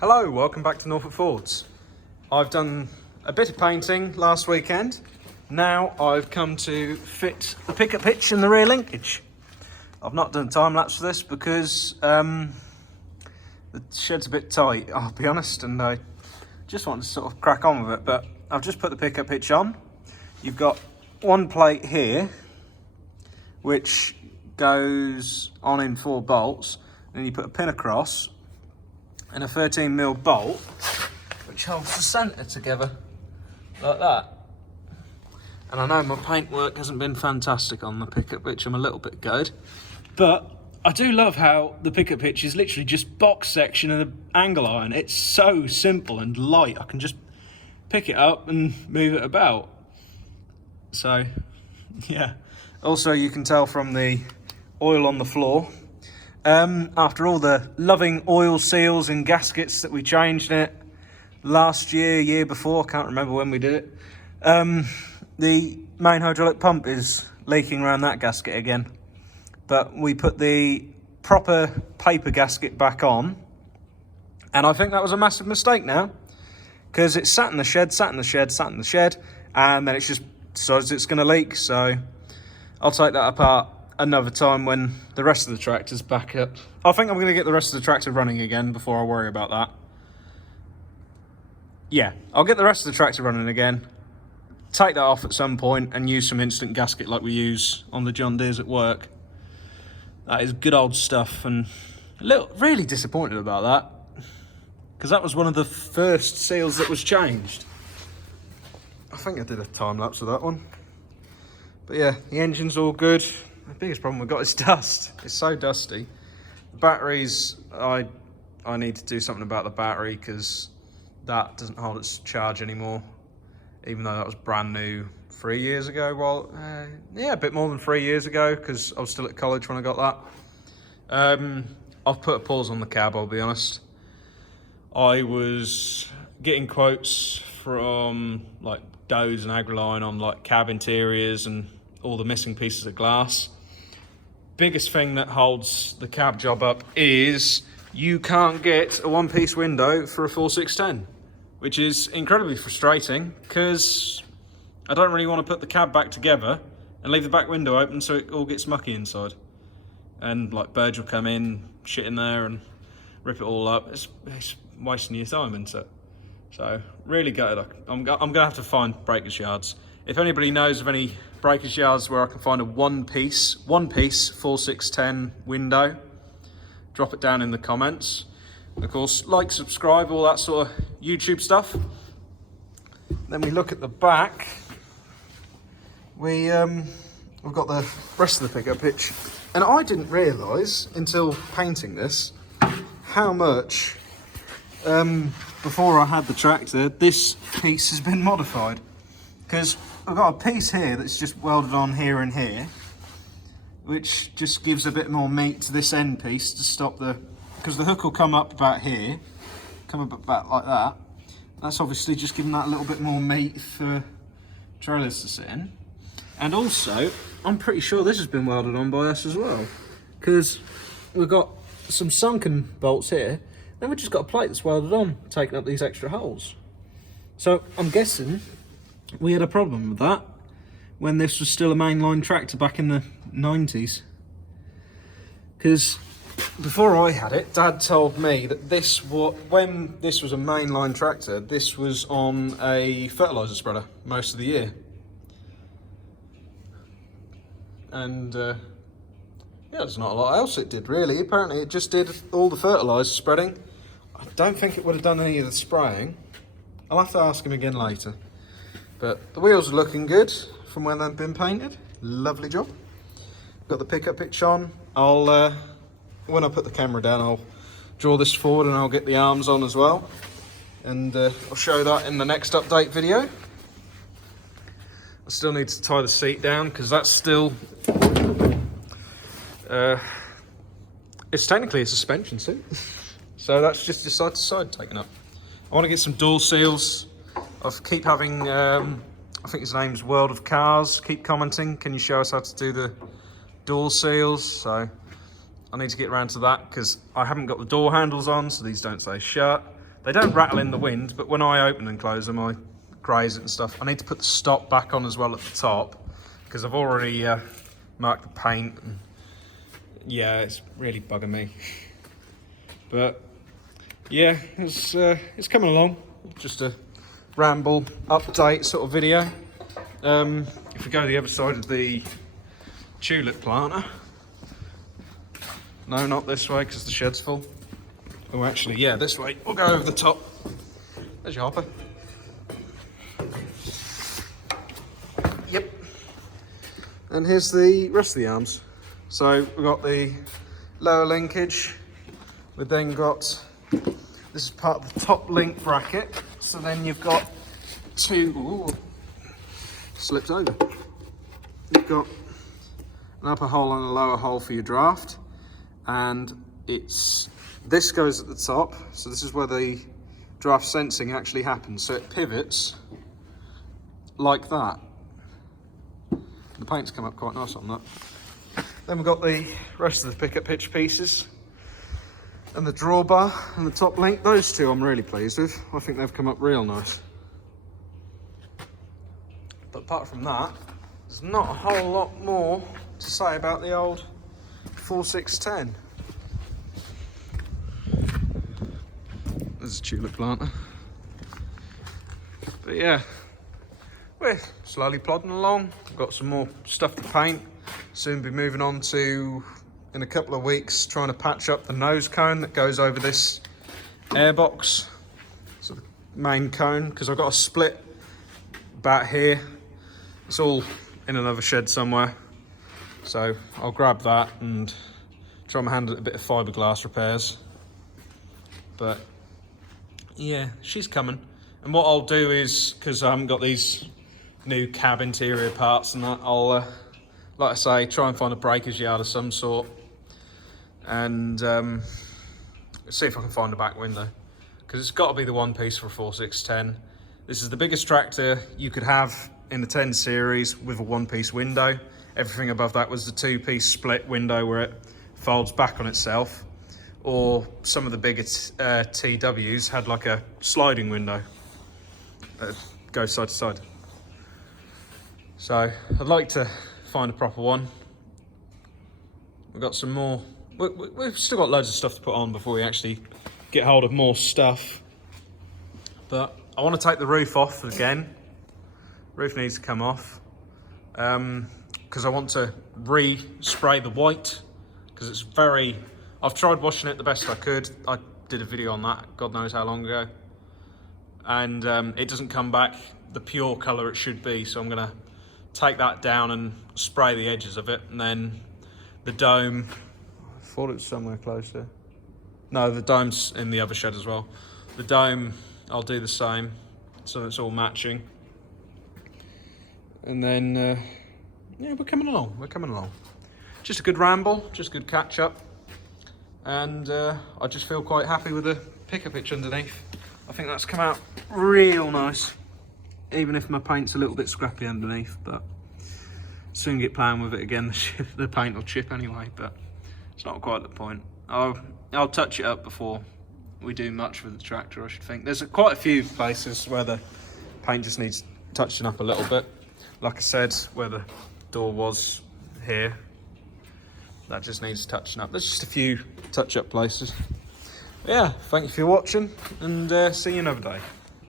Hello, welcome back to Norfolk Fords. I've done a bit of painting last weekend. Now I've come to fit the pickup hitch and the rear linkage. I've not done time lapse for this because the shed's a bit tight, I'll be honest, and I just wanted to sort of crack on with it, but I've just put the pickup hitch on. You've got one plate here which goes on in 4 bolts, and then you put a pin across and a 13mm bolt which holds the centre together like that. And I know my paintwork hasn't been fantastic on the pickup hitch, I'm a little bit gutted, but I do love how the pickup hitch is literally just box section and an angle iron. It's so simple and light, I can just pick it up and move it about. So yeah, also you can tell from the oil on the floor, after all the loving oil seals and gaskets that we changed in it last year before, I can't remember when we did it, the main hydraulic pump is leaking around that gasket again. But we put the proper paper gasket back on, and I think that was a massive mistake now, because it sat in the shed, and then it's just decides it's going to leak. So I'll take that apart another time when the rest of the tractor's back up. I think I'm going to get the rest of the tractor running again before I worry about that. Yeah, I'll get the rest of the tractor running again, take that off at some point and use some instant gasket like we use on the John Deeres at work. That is good old stuff, and really disappointed about that, because that was one of the first seals that was changed. I think I did a time lapse of that one. But yeah, the engine's all good. The biggest problem we've got is dust. It's so dusty. The batteries, I need to do something about the battery, because that doesn't hold its charge anymore, even though that was brand new 3 years ago. Well, yeah, a bit more than 3 years ago, because I was still at college when I got that. I've put a pause on the cab, I'll be honest. I was getting quotes from like Doze and Agriline on like cab interiors and all the missing pieces of glass. Biggest thing that holds the cab job up is you can't get a one-piece window for a 4610, which is incredibly frustrating, because I don't really want to put the cab back together and leave the back window open so it all gets mucky inside. And like birds will come in, shit in there and rip it all up. It's wasting your time, isn't it? So really gutted. I'm gonna have to find breakage yards. If anybody knows of any breakage yards where I can find a one piece 4610 window, drop it down in the comments. Of course, like, subscribe, all that sort of YouTube stuff. Then we look at the back. We've got the rest of the pickup hitch, and I didn't realise until painting this how much before I had the tractor this piece has been modified, because I've got a piece here that's just welded on here and here, which just gives a bit more meat to this end piece to stop because the hook will come up about here, come up about like that. That's obviously just giving that a little bit more meat for trailers to sit in. And also, I'm pretty sure this has been welded on by us as well, because we've got some sunken bolts here, then we've just got a plate that's welded on, taking up these extra holes. So I'm guessing we had a problem with that when this was still a mainline tractor back in the 90s. Because before I had it, Dad told me that when this was a mainline tractor, this was on a fertiliser spreader most of the year. And yeah, there's not a lot else it did really. Apparently it just did all the fertiliser spreading. I don't think it would have done any of the spraying. I'll have to ask him again later. But the wheels are looking good from when they've been painted. Lovely job. Got the pickup hitch on. When I put the camera down, I'll draw this forward and I'll get the arms on as well. And I'll show that in the next update video. I still need to tie the seat down, because that's still it's technically a suspension seat. So that's just side to side taken up. I want to get some door seals. I keep having I think his name's World of Cars keep commenting, can you show us how to do the door seals? So I need to get around to that, because I haven't got the door handles on, so these don't say shut. They don't rattle in the wind, but when I open and close them, I graze it and stuff. I need to put the stop back on as well at the top, because I've already marked the paint. And yeah, it's really bugging me. But yeah, it's coming along. Just a ramble update sort of video. If we go to the other side of the tulip planter. No, not this way because the shed's full. Oh, actually, yeah, this way. We'll go over the top. There's your hopper. Yep. And here's the rest of the arms. So we've got the lower linkage. We've then got, this is part of the top link bracket. So then you've got two, ooh, slipped over. You've got an upper hole and a lower hole for your draft. And this goes at the top. So this is where the draft sensing actually happens. So it pivots like that. The paint's come up quite nice on that. Then we've got the rest of the pickup pitch pieces and the drawbar and the top link. Those two I'm really pleased with. I think they've come up real nice. But apart from that, there's not a whole lot more to say about the old 4610. There's a tulip planter. But yeah, we're slowly plodding along. We've got some more stuff to paint. Soon be moving on to, in a couple of weeks, trying to patch up the nose cone that goes over this airbox. So the main cone, because I've got a split about here. It's all in another shed somewhere. So I'll grab that and try my hand at a bit of fiberglass repairs. But yeah, she's coming. And what I'll do is, because I haven't got these new cab interior parts and that, I'll, like I say, try and find a breaker's yard of some sort. And see if I can find a back window. Because it's got to be the one piece for a 4610. This is the biggest tractor you could have in the 10 series with a one-piece window. Everything above that was the two-piece split window where it folds back on itself. Or some of the bigger TWs had like a sliding window that goes side to side. So I'd like to find a proper one. We've got some more. We've still got loads of stuff to put on before we actually get hold of more stuff. But I want to take the roof off again. Roof needs to come off. Because I want to re-spray the white. Because it's very... I've tried washing it the best I could. I did a video on that, God knows how long ago. And it doesn't come back the pure colour it should be. So I'm going to take that down and spray the edges of it. And then the dome... I thought it was somewhere closer. No, the dome's in the other shed as well. The dome, I'll do the same. So it's all matching. And then, yeah, we're coming along. Just a good ramble, just a good catch up. And I just feel quite happy with the pickup pitch underneath. I think that's come out real nice. Even if my paint's a little bit scrappy underneath, but soon get playing with it again. The paint will chip anyway, but it's not quite the point. I'll touch it up before we do much with the tractor, I should think. There's quite a few places where the paint just needs touching up a little bit. Like I said, where the door was here, that just needs touching up. There's just a few touch-up places. Yeah, thank you for watching, and see you another day.